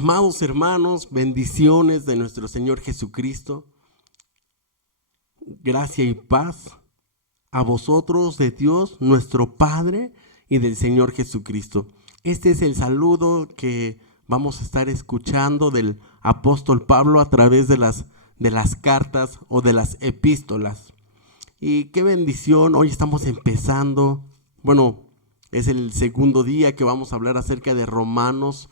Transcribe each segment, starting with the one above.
Amados hermanos, bendiciones de nuestro Señor Jesucristo, gracia y paz a vosotros de Dios, nuestro Padre, y del Señor Jesucristo. Este es el saludo que vamos a estar escuchando del apóstol Pablo a través de las cartas o de las epístolas. Y qué bendición, hoy estamos empezando, es el segundo día que vamos a hablar acerca de Romanos.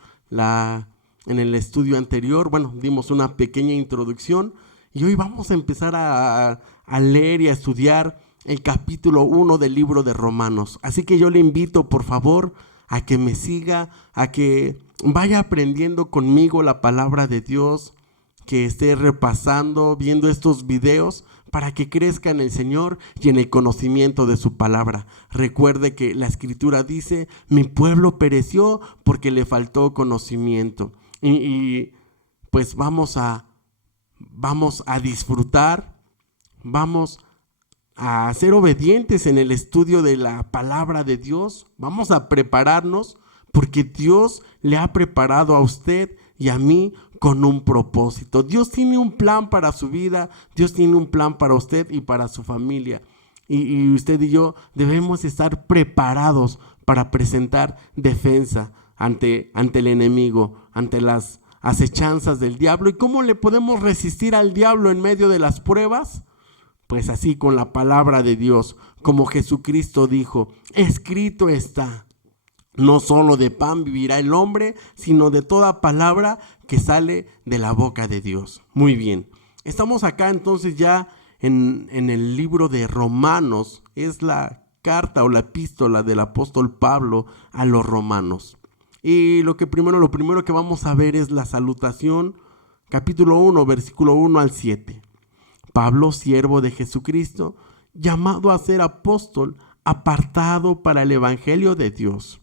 En el estudio anterior, dimos una pequeña introducción y hoy vamos a empezar a leer y a estudiar el capítulo 1 del libro de Romanos. Así que yo le invito, por favor, a que me siga, a que vaya aprendiendo conmigo la palabra de Dios, que esté repasando, viendo estos videos, para que crezca en el Señor y en el conocimiento de su palabra. Recuerde que la Escritura dice: mi pueblo pereció porque le faltó conocimiento. Y pues vamos a disfrutar, vamos a ser obedientes en el estudio de la palabra de Dios. Vamos a prepararnos porque Dios le ha preparado a usted y a mí con un propósito. Dios tiene un plan para su vida, Dios tiene un plan para usted y para su familia. Y usted y yo debemos estar preparados para presentar defensa ante el enemigo, ante las acechanzas del diablo. ¿Y cómo le podemos resistir al diablo en medio de las pruebas? Pues así, con la palabra de Dios, como Jesucristo dijo: escrito está, no solo de pan vivirá el hombre, sino de toda palabra que sale de la boca de Dios. Muy bien, estamos acá entonces ya en el libro de Romanos. Es la carta o la epístola del apóstol Pablo a los romanos. Y lo primero que vamos a ver es la salutación, capítulo 1, versículo 1 al 7. Pablo, siervo de Jesucristo, llamado a ser apóstol, apartado para el evangelio de Dios,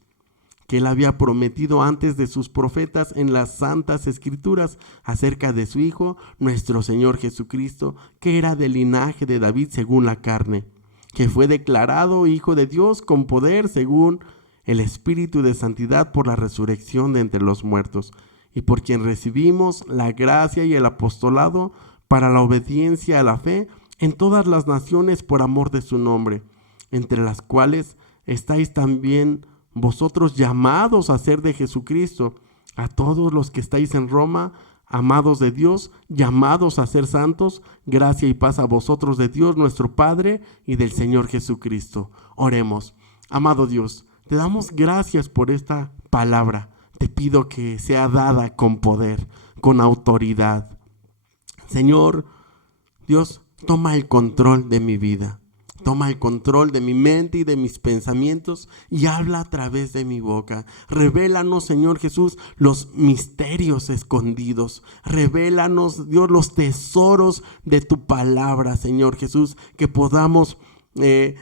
que él había prometido antes de sus profetas en las santas escrituras acerca de su Hijo, nuestro Señor Jesucristo, que era del linaje de David según la carne, que fue declarado Hijo de Dios con poder según el Espíritu de santidad por la resurrección de entre los muertos, y por quien recibimos la gracia y el apostolado para la obediencia a la fe en todas las naciones por amor de su nombre, entre las cuales estáis también vosotros llamados a ser de Jesucristo, a todos los que estáis en Roma, amados de Dios, llamados a ser santos, gracia y paz a vosotros de Dios nuestro Padre y del Señor Jesucristo. Oremos. Amado Dios, te damos gracias por esta palabra. Te pido que sea dada con poder, con autoridad. Señor Dios, toma el control de mi vida. Toma el control de mi mente y de mis pensamientos y habla a través de mi boca. Revélanos, Señor Jesús, los misterios escondidos. Revélanos, Dios, los tesoros de tu palabra, Señor Jesús, que podamos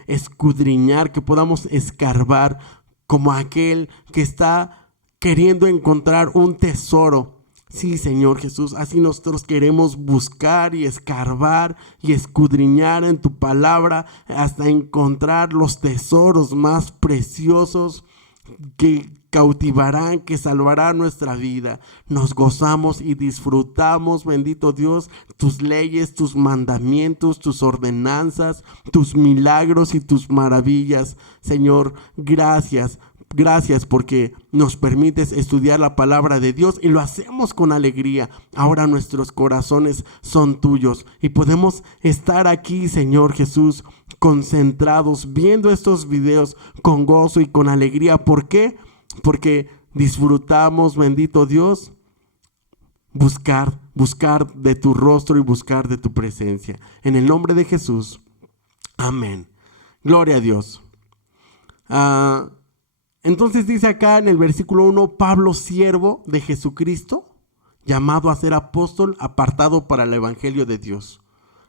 escudriñar, que podamos escarbar como aquel que está queriendo encontrar un tesoro. Sí, Señor Jesús, así nosotros queremos buscar y escarbar y escudriñar en tu palabra hasta encontrar los tesoros más preciosos que cautivarán, que salvarán nuestra vida. Nos gozamos y disfrutamos, bendito Dios, tus leyes, tus mandamientos, tus ordenanzas, tus milagros y tus maravillas. Señor, gracias. Gracias porque nos permites estudiar la palabra de Dios y lo hacemos con alegría. Ahora nuestros corazones son tuyos y podemos estar aquí, Señor Jesús, concentrados viendo estos videos con gozo y con alegría. ¿Por qué? Porque disfrutamos, bendito Dios, buscar de tu rostro y buscar de tu presencia. En el nombre de Jesús. Amén. Gloria a Dios. Entonces dice acá en el versículo 1, Pablo, siervo de Jesucristo, llamado a ser apóstol, apartado para el evangelio de Dios.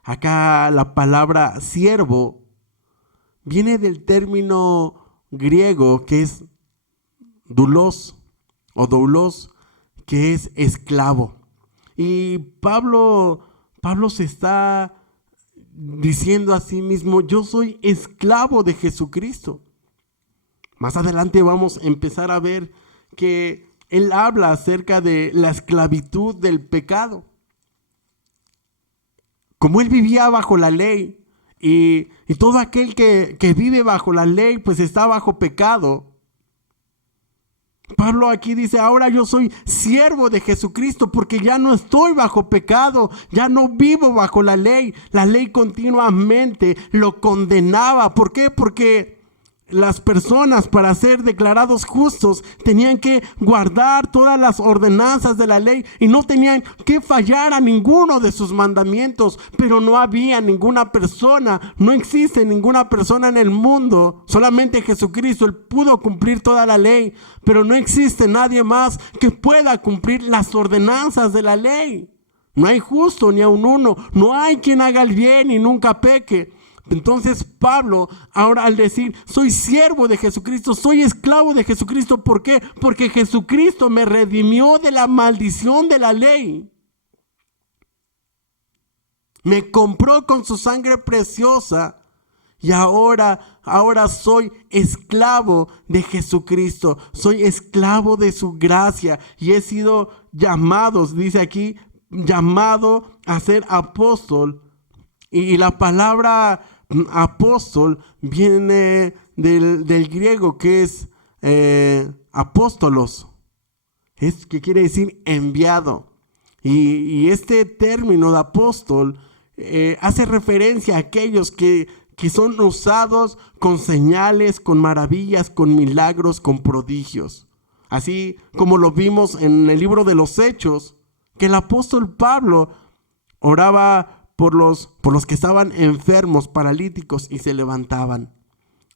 Acá la palabra siervo viene del término griego que es doulos o doulos, que es esclavo. Y Pablo se está diciendo a sí mismo: yo soy esclavo de Jesucristo. Más adelante vamos a empezar a ver que él habla acerca de la esclavitud del pecado. Como él vivía bajo la ley y todo aquel que vive bajo la ley pues está bajo pecado. Pablo aquí dice, ahora yo soy siervo de Jesucristo porque ya no estoy bajo pecado, ya no vivo bajo la ley. La ley continuamente lo condenaba. ¿Por qué? Porque las personas, para ser declarados justos, tenían que guardar todas las ordenanzas de la ley y no tenían que fallar a ninguno de sus mandamientos. Pero no había ninguna persona, no existe ninguna persona en el mundo, solamente Jesucristo. Él pudo cumplir toda la ley, pero no existe nadie más que pueda cumplir las ordenanzas de la ley. No hay justo ni aun uno, no hay quien haga el bien y nunca peque. Entonces Pablo, ahora al decir, soy siervo de Jesucristo, soy esclavo de Jesucristo, ¿por qué? Porque Jesucristo me redimió de la maldición de la ley. Me compró con su sangre preciosa y ahora soy esclavo de Jesucristo, soy esclavo de su gracia y he sido llamado, dice aquí, llamado a ser apóstol. Y la palabra apóstol viene del griego que es apóstolos, que quiere decir enviado. Y este término de apóstol hace referencia a aquellos que son usados con señales, con maravillas, con milagros, con prodigios. Así como lo vimos en el libro de los Hechos, que el apóstol Pablo oraba por los que estaban enfermos, paralíticos, y se levantaban.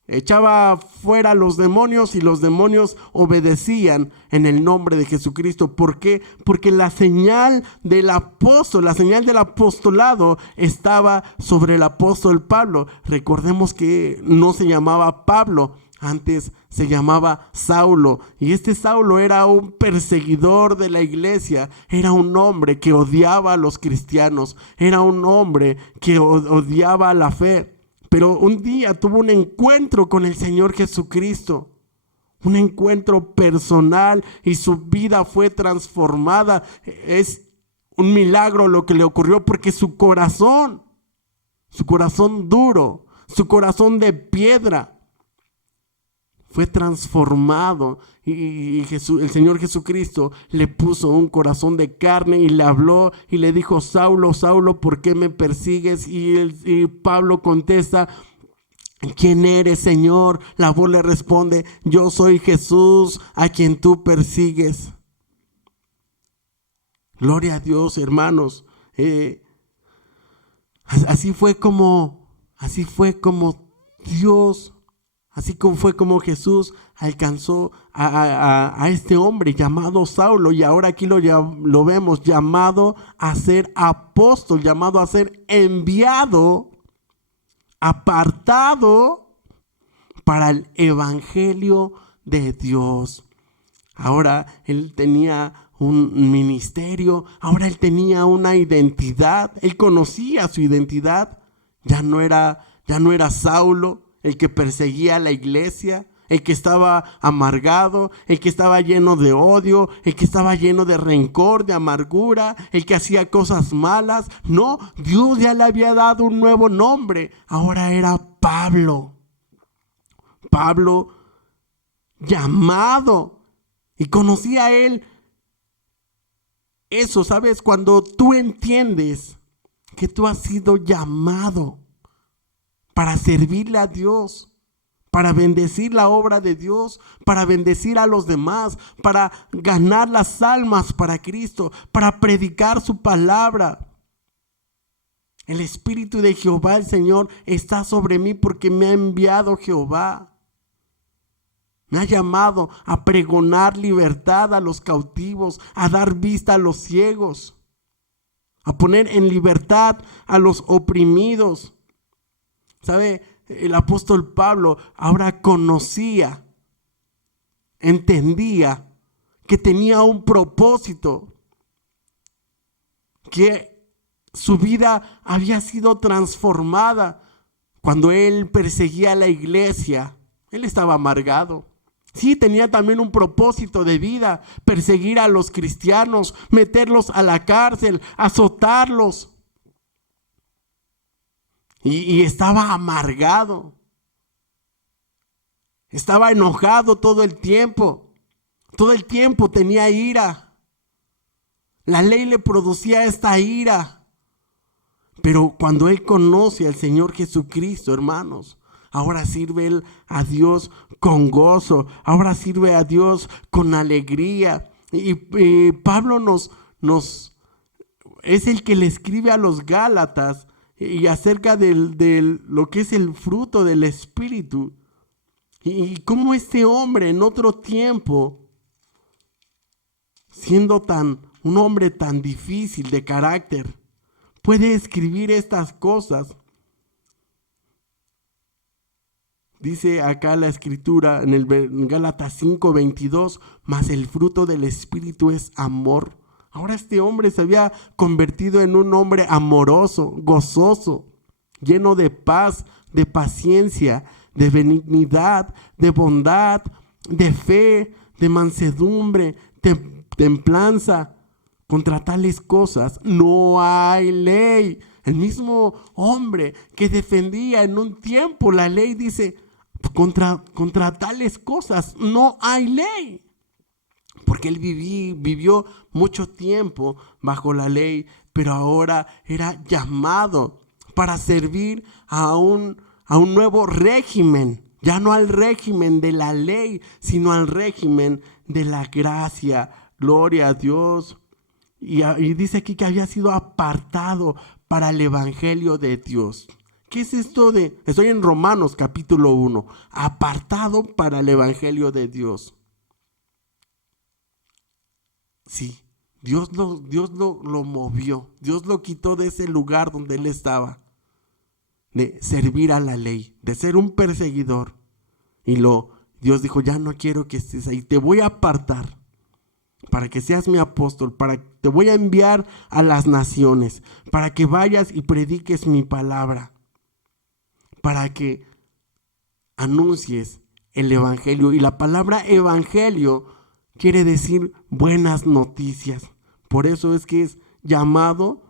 Echaba fuera a los demonios y los demonios obedecían en el nombre de Jesucristo. ¿Por qué? Porque la señal del apóstol, la señal del apostolado estaba sobre el apóstol Pablo. Recordemos que no se llamaba Pablo, antes se llamaba Saulo, y este Saulo era un perseguidor de la iglesia, era un hombre que odiaba a los cristianos, era un hombre que odiaba la fe, pero un día tuvo un encuentro con el Señor Jesucristo, un encuentro personal y su vida fue transformada. Es un milagro lo que le ocurrió porque su corazón duro, su corazón de piedra, fue transformado y el Señor Jesucristo le puso un corazón de carne y le habló y le dijo, Saulo, Saulo, ¿por qué me persigues? Y Pablo contesta, ¿quién eres, Señor? La voz le responde, yo soy Jesús a quien tú persigues. Gloria a Dios, hermanos. Así fue como Dios, así como fue como Jesús alcanzó a este hombre llamado Saulo, y ahora aquí lo vemos llamado a ser apóstol, llamado a ser enviado, apartado para el evangelio de Dios. Ahora él tenía un ministerio, ahora él tenía una identidad, él conocía su identidad, ya no era Saulo, el que perseguía a la iglesia, el que estaba amargado, el que estaba lleno de odio, el que estaba lleno de rencor, de amargura, el que hacía cosas malas. No, Dios ya le había dado un nuevo nombre. Ahora era Pablo llamado, y conocía a él eso, ¿sabes? Cuando tú entiendes que tú has sido llamado para servirle a Dios, para bendecir la obra de Dios, para bendecir a los demás, para ganar las almas para Cristo, para predicar su palabra. El Espíritu de Jehová, el Señor, está sobre mí porque me ha enviado Jehová. Me ha llamado a pregonar libertad a los cautivos, a dar vista a los ciegos, a poner en libertad a los oprimidos. ¿Sabe? El apóstol Pablo ahora conocía, entendía que tenía un propósito, que su vida había sido transformada. Cuando él perseguía a la iglesia, él estaba amargado, Sí, tenía también un propósito de vida: perseguir a los cristianos, meterlos a la cárcel, azotarlos. Y estaba amargado, estaba enojado todo el tiempo tenía ira. La ley le producía esta ira. Pero cuando él conoce al Señor Jesucristo, hermanos, ahora sirve él a Dios con gozo, ahora sirve a Dios con alegría. Y Pablo es el que le escribe a los Gálatas y acerca de lo que es el fruto del Espíritu. Y cómo este hombre en otro tiempo, siendo un hombre tan difícil de carácter, puede escribir estas cosas. Dice acá la escritura en Gálatas 5:22, mas el fruto del Espíritu es amor. Ahora este hombre se había convertido en un hombre amoroso, gozoso, lleno de paz, de paciencia, de benignidad, de bondad, de fe, de mansedumbre, templanza. Contra tales cosas no hay ley. El mismo hombre que defendía en un tiempo la ley dice: contra tales cosas no hay ley. Porque él vivió mucho tiempo bajo la ley, pero ahora era llamado para servir a un nuevo régimen. Ya no al régimen de la ley, sino al régimen de la gracia. Gloria a Dios. Y dice aquí que había sido apartado para el evangelio de Dios. ¿Qué es esto de? Estoy en Romanos capítulo 1. Apartado para el evangelio de Dios. Sí, Dios lo movió. Dios lo quitó de ese lugar donde él estaba, de servir a la ley, de ser un perseguidor. Dios dijo: ya no quiero que estés ahí, te voy a apartar para que seas mi apóstol, te voy a enviar a las naciones, para que vayas y prediques mi palabra, para que anuncies el evangelio. Y la palabra evangelio quiere decir buenas noticias. Por eso es que es llamado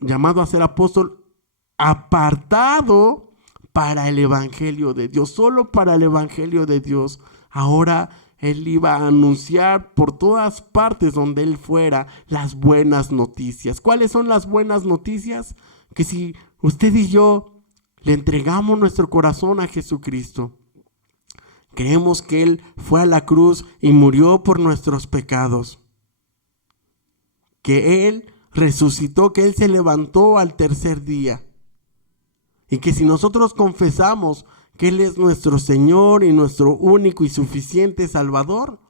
a ser apóstol, apartado para el evangelio de Dios, solo para el evangelio de Dios. Ahora él iba a anunciar por todas partes donde él fuera las buenas noticias. ¿Cuáles son las buenas noticias? Que si usted y yo le entregamos nuestro corazón a Jesucristo, creemos que él fue a la cruz y murió por nuestros pecados, que él resucitó, que él se levantó al tercer día, y que si nosotros confesamos que él es nuestro Señor y nuestro único y suficiente Salvador,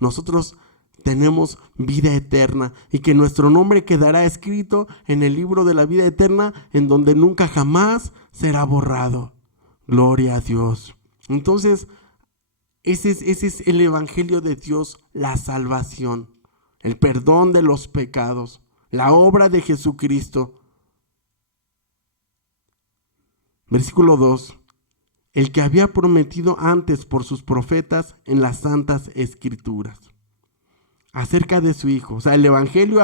nosotros tenemos vida eterna, y que nuestro nombre quedará escrito en el libro de la vida eterna, en donde nunca jamás será borrado. Gloria a Dios. Entonces, ese es el evangelio de Dios: la salvación, el perdón de los pecados, la obra de Jesucristo. Versículo 2. El que había prometido antes por sus profetas en las santas escrituras, acerca de su Hijo. O sea, el evangelio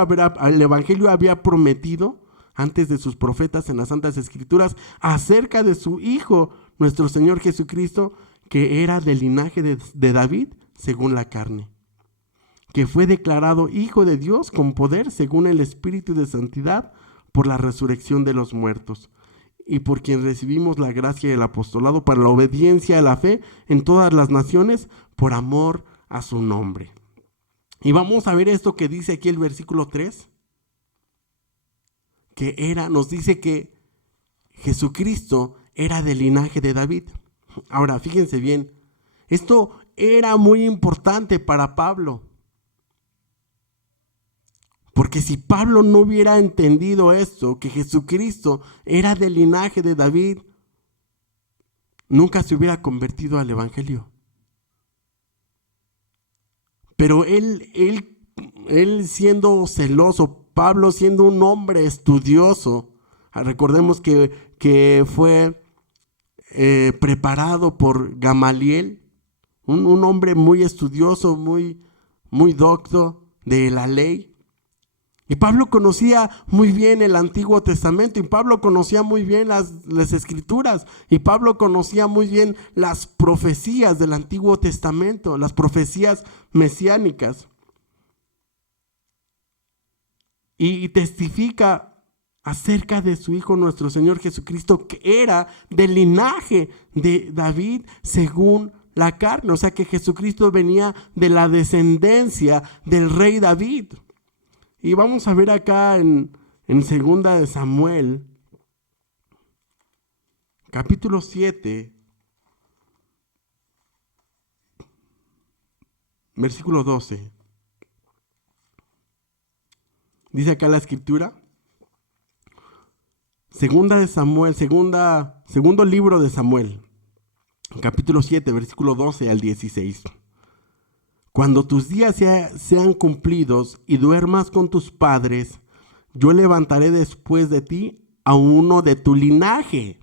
había prometido antes de sus profetas en las santas escrituras acerca de su Hijo, nuestro Señor Jesucristo, que era del linaje de David según la carne, que fue declarado Hijo de Dios con poder según el Espíritu de santidad por la resurrección de los muertos, y por quien recibimos la gracia y el apostolado para la obediencia a la fe en todas las naciones, por amor a su nombre. Y vamos a ver esto que dice aquí el versículo 3, nos dice que Jesucristo era del linaje de David. Ahora, fíjense bien, esto era muy importante para Pablo, porque si Pablo no hubiera entendido esto, que Jesucristo era del linaje de David, nunca se hubiera convertido al evangelio. Pero él siendo celoso, Pablo siendo un hombre estudioso, recordemos que fue preparado por Gamaliel, un hombre muy estudioso, muy docto de la ley. Y Pablo conocía muy bien el Antiguo Testamento, y Pablo conocía muy bien las Escrituras, y Pablo conocía muy bien las profecías del Antiguo Testamento, las profecías mesiánicas. Y testifica acerca de su Hijo nuestro Señor Jesucristo, que era del linaje de David según la carne. O sea que Jesucristo venía de la descendencia del rey David. Y vamos a ver acá en segunda de Samuel, capítulo 7, versículo 12. Dice acá la escritura, segunda de Samuel, segundo libro de Samuel, capítulo 7, versículo 12 al 16. Cuando tus días sean cumplidos y duermas con tus padres, yo levantaré después de ti a uno de tu linaje,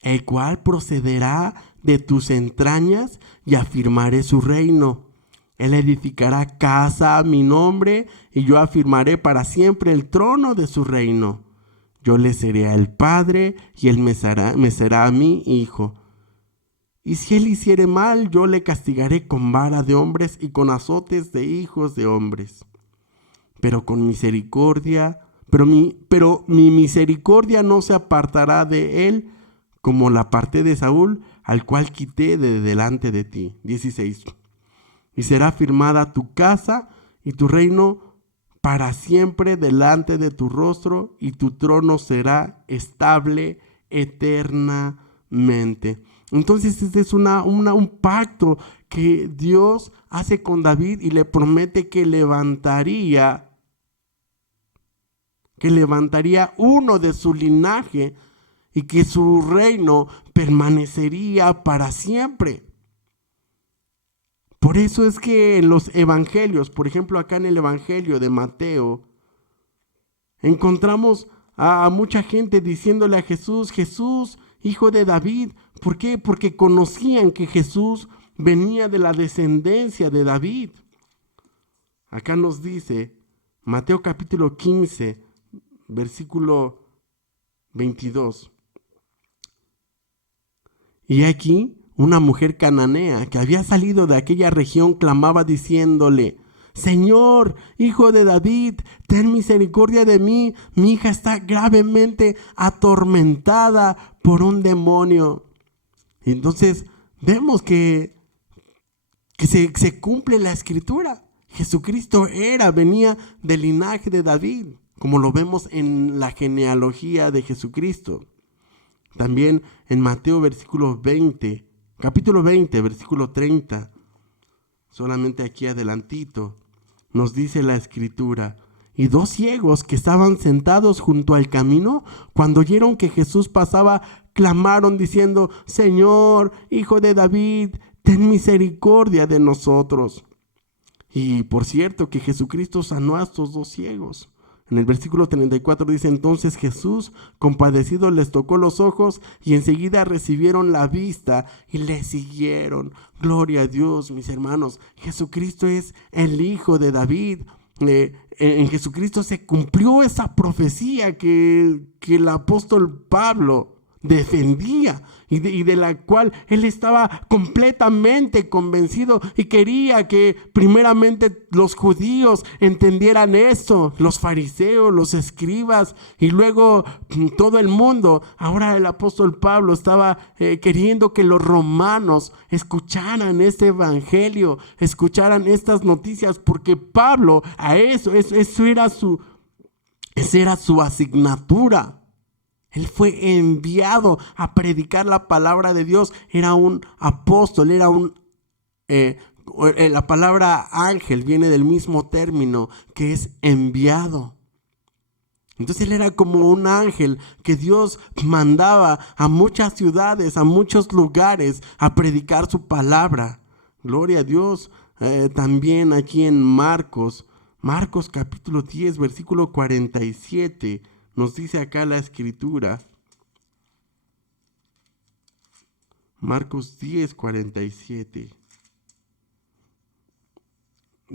el cual procederá de tus entrañas, y afirmaré su reino. Él edificará casa a mi nombre, y yo afirmaré para siempre el trono de su reino. Yo le seré el padre, y él me será a mí hijo. Y si él hiciere mal, yo le castigaré con vara de hombres y con azotes de hijos de hombres. Pero mi misericordia no se apartará de él, como la parte de Saúl, al cual quité de delante de ti. 16. Y será firmada tu casa y tu reino para siempre delante de tu rostro, y tu trono será estable eternamente. Entonces este es un pacto que Dios hace con David, y le promete que levantaría uno de su linaje, y que su reino permanecería para siempre. Por eso es que en los evangelios, por ejemplo acá en el evangelio de Mateo, encontramos a mucha gente diciéndole a Jesús, Jesús, hijo de David. ¿Por qué? Porque conocían que Jesús venía de la descendencia de David. Acá nos dice Mateo capítulo 15, versículo 22. Y aquí una mujer cananea que había salido de aquella región clamaba diciéndole, Señor, hijo de David, ten misericordia de mí. Mi hija está gravemente atormentada por un demonio. Y entonces vemos que se cumple la escritura. Jesucristo venía del linaje de David, como lo vemos en la genealogía de Jesucristo. También en Mateo capítulo 20, versículo 30, solamente aquí adelantito, nos dice la escritura, y dos ciegos que estaban sentados junto al camino, cuando oyeron que Jesús pasaba, clamaron diciendo, Señor, hijo de David, ten misericordia de nosotros. Y por cierto que Jesucristo sanó a estos dos ciegos. En el versículo 34 dice, entonces Jesús, compadecido, les tocó los ojos, y enseguida recibieron la vista y le siguieron. Gloria a Dios, mis hermanos. Jesucristo es el Hijo de David. En Jesucristo se cumplió esa profecía que el apóstol Pablo defendía, y de la cual él estaba completamente convencido, y quería que primeramente los judíos entendieran esto, los fariseos, los escribas, y luego todo el mundo. Ahora el apóstol Pablo estaba queriendo que los romanos escucharan este evangelio, escucharan estas noticias, porque Pablo esa era su asignatura. Él fue enviado a predicar la palabra de Dios. Era un apóstol, la palabra ángel viene del mismo término que es enviado. Entonces él era como un ángel que Dios mandaba a muchas ciudades, a muchos lugares a predicar su palabra. Gloria a Dios. También aquí en Marcos capítulo 10, versículo 47. Nos dice acá la escritura, Marcos 10, 47.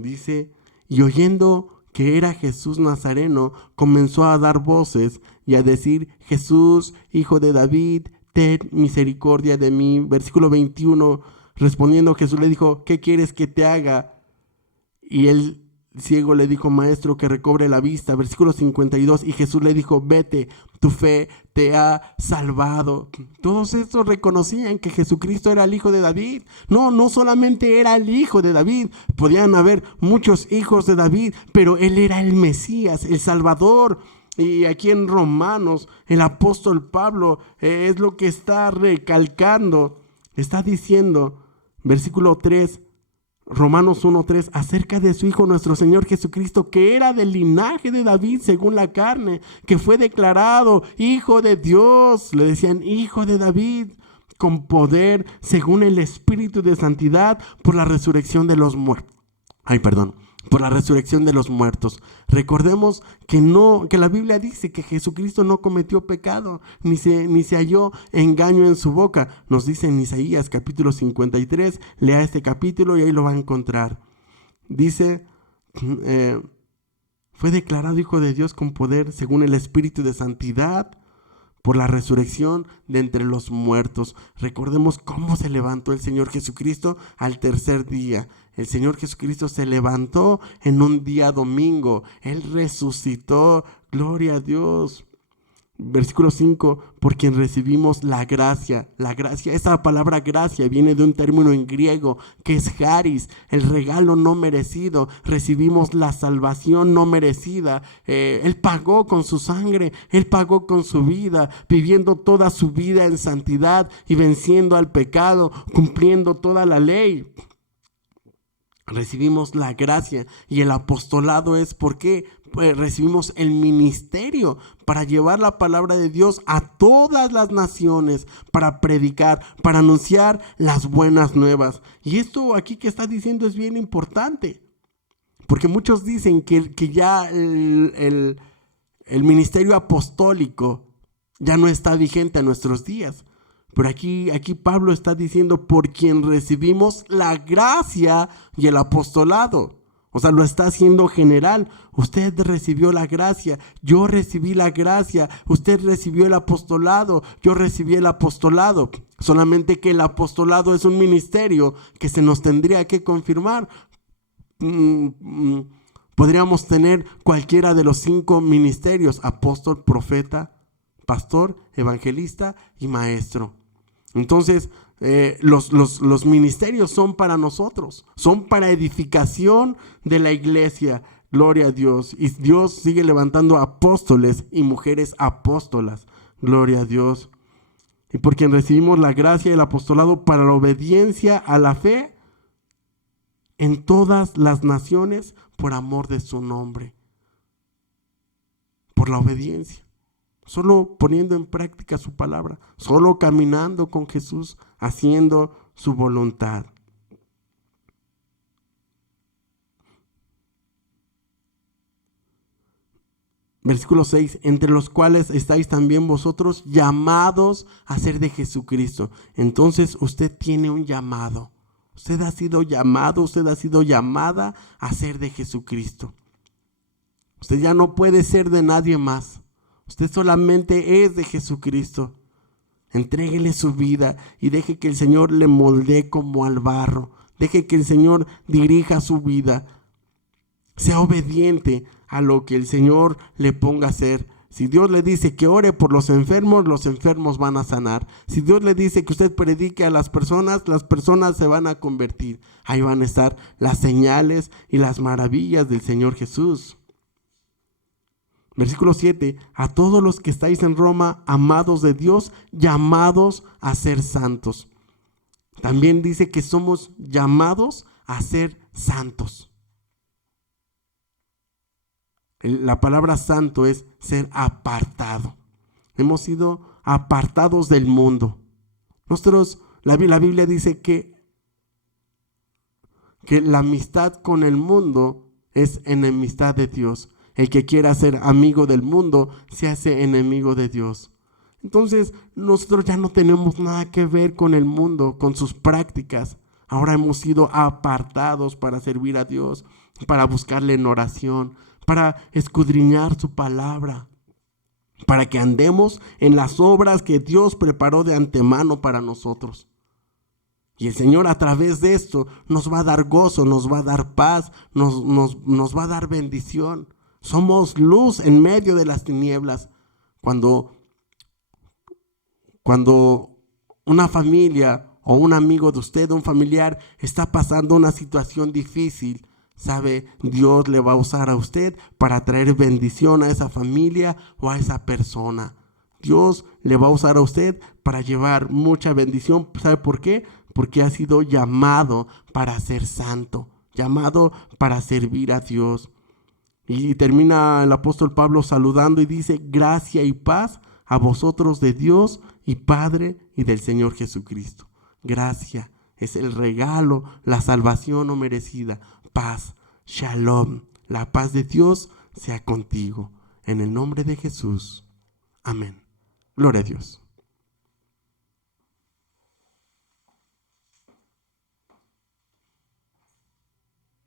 Dice, y oyendo que era Jesús Nazareno, comenzó a dar voces y a decir, Jesús, hijo de David, ten misericordia de mí. Versículo 21, respondiendo Jesús le dijo, ¿qué quieres que te haga? Y el ciego le dijo, maestro, que recobre la vista. Versículo 52, y Jesús le dijo, vete, tu fe te ha salvado. Todos estos reconocían que Jesucristo era el hijo de David. No solamente era el hijo de David, podían haber muchos hijos de David, pero él era el Mesías, el Salvador. Y aquí en Romanos, el apóstol Pablo es lo que está recalcando, está diciendo, versículo 3, Romanos 1:3, acerca de su Hijo nuestro Señor Jesucristo, que era del linaje de David según la carne, que fue declarado Hijo de Dios, le decían Hijo de David, con poder según el Espíritu de santidad por la resurrección de los muertos. Por la resurrección de los muertos. Recordemos que la Biblia dice que Jesucristo no cometió pecado, ni se halló engaño en su boca. Nos dice en Isaías capítulo 53, lea este capítulo y ahí lo va a encontrar. Dice, fue declarado Hijo de Dios con poder según el Espíritu de santidad por la resurrección de entre los muertos. Recordemos cómo se levantó el Señor Jesucristo al tercer día. El Señor Jesucristo se levantó en un día domingo. Él resucitó. Gloria a Dios. Versículo 5, por quien recibimos la gracia. La gracia, esa palabra gracia viene de un término en griego que es charis, el regalo no merecido. Recibimos la salvación no merecida. Él pagó con su sangre, Él pagó con su vida, viviendo toda su vida en santidad y venciendo al pecado, cumpliendo toda la ley. Recibimos la gracia y el apostolado es porque recibimos el ministerio para llevar la palabra de Dios a todas las naciones, para predicar, para anunciar las buenas nuevas. Y esto aquí que está diciendo es bien importante, porque muchos dicen que ya el ministerio apostólico ya no está vigente a nuestros días. Pero aquí Pablo está diciendo por quien recibimos la gracia y el apostolado. O sea, lo está haciendo general. Usted recibió la gracia, yo recibí la gracia, usted recibió el apostolado, yo recibí el apostolado. Solamente que el apostolado es un ministerio que se nos tendría que confirmar. Podríamos tener cualquiera de los 5 ministerios: apóstol, profeta, pastor, evangelista y maestro. Entonces, los ministerios son para nosotros, son para edificación de la iglesia. Gloria a Dios. Y Dios sigue levantando apóstoles y mujeres apóstolas. Gloria a Dios. Y por quien recibimos la gracia y el apostolado para la obediencia a la fe en todas las naciones por amor de su nombre. Por la obediencia. Solo poniendo en práctica su palabra, solo caminando con Jesús, haciendo su voluntad. Versículo 6, entre los cuales estáis también vosotros llamados a ser de Jesucristo. Entonces usted tiene un llamado. Usted ha sido llamado, usted ha sido llamada a ser de Jesucristo. Usted ya no puede ser de nadie más. Usted solamente es de Jesucristo. Entréguele su vida y deje que el Señor le moldee como al barro. Deje que el Señor dirija su vida. Sea obediente a lo que el Señor le ponga a hacer. Si Dios le dice que ore por los enfermos van a sanar. Si Dios le dice que usted predique a las personas se van a convertir. Ahí van a estar las señales y las maravillas del Señor Jesús. Versículo 7, a todos los que estáis en Roma, amados de Dios, llamados a ser santos. También dice que somos llamados a ser santos. La palabra santo es ser apartado. Hemos sido apartados del mundo. La Biblia dice que la amistad con el mundo es enemistad de Dios. El que quiera ser amigo del mundo se hace enemigo de Dios. Entonces, nosotros ya no tenemos nada que ver con el mundo, con sus prácticas. Ahora hemos sido apartados para servir a Dios. para buscarle en oración, para escudriñar su palabra, para que andemos en las obras que Dios preparó de antemano para nosotros. Y el Señor a través de esto nos va a dar gozo, nos va a dar paz, nos va a dar bendición. Somos luz en medio de las tinieblas. Cuando una familia o un amigo de usted, un familiar, está pasando una situación difícil, ¿sabe? Dios le va a usar a usted para traer bendición a esa familia o a esa persona. Dios le va a usar a usted para llevar mucha bendición. ¿Sabe por qué? Porque ha sido llamado para ser santo, llamado para servir a Dios. Y termina el apóstol Pablo saludando y dice: gracia y paz a vosotros de Dios y Padre y del Señor Jesucristo. Gracia es el regalo, la salvación no merecida. Paz, shalom, la paz de Dios sea contigo. En el nombre de Jesús. Amén. Gloria a Dios.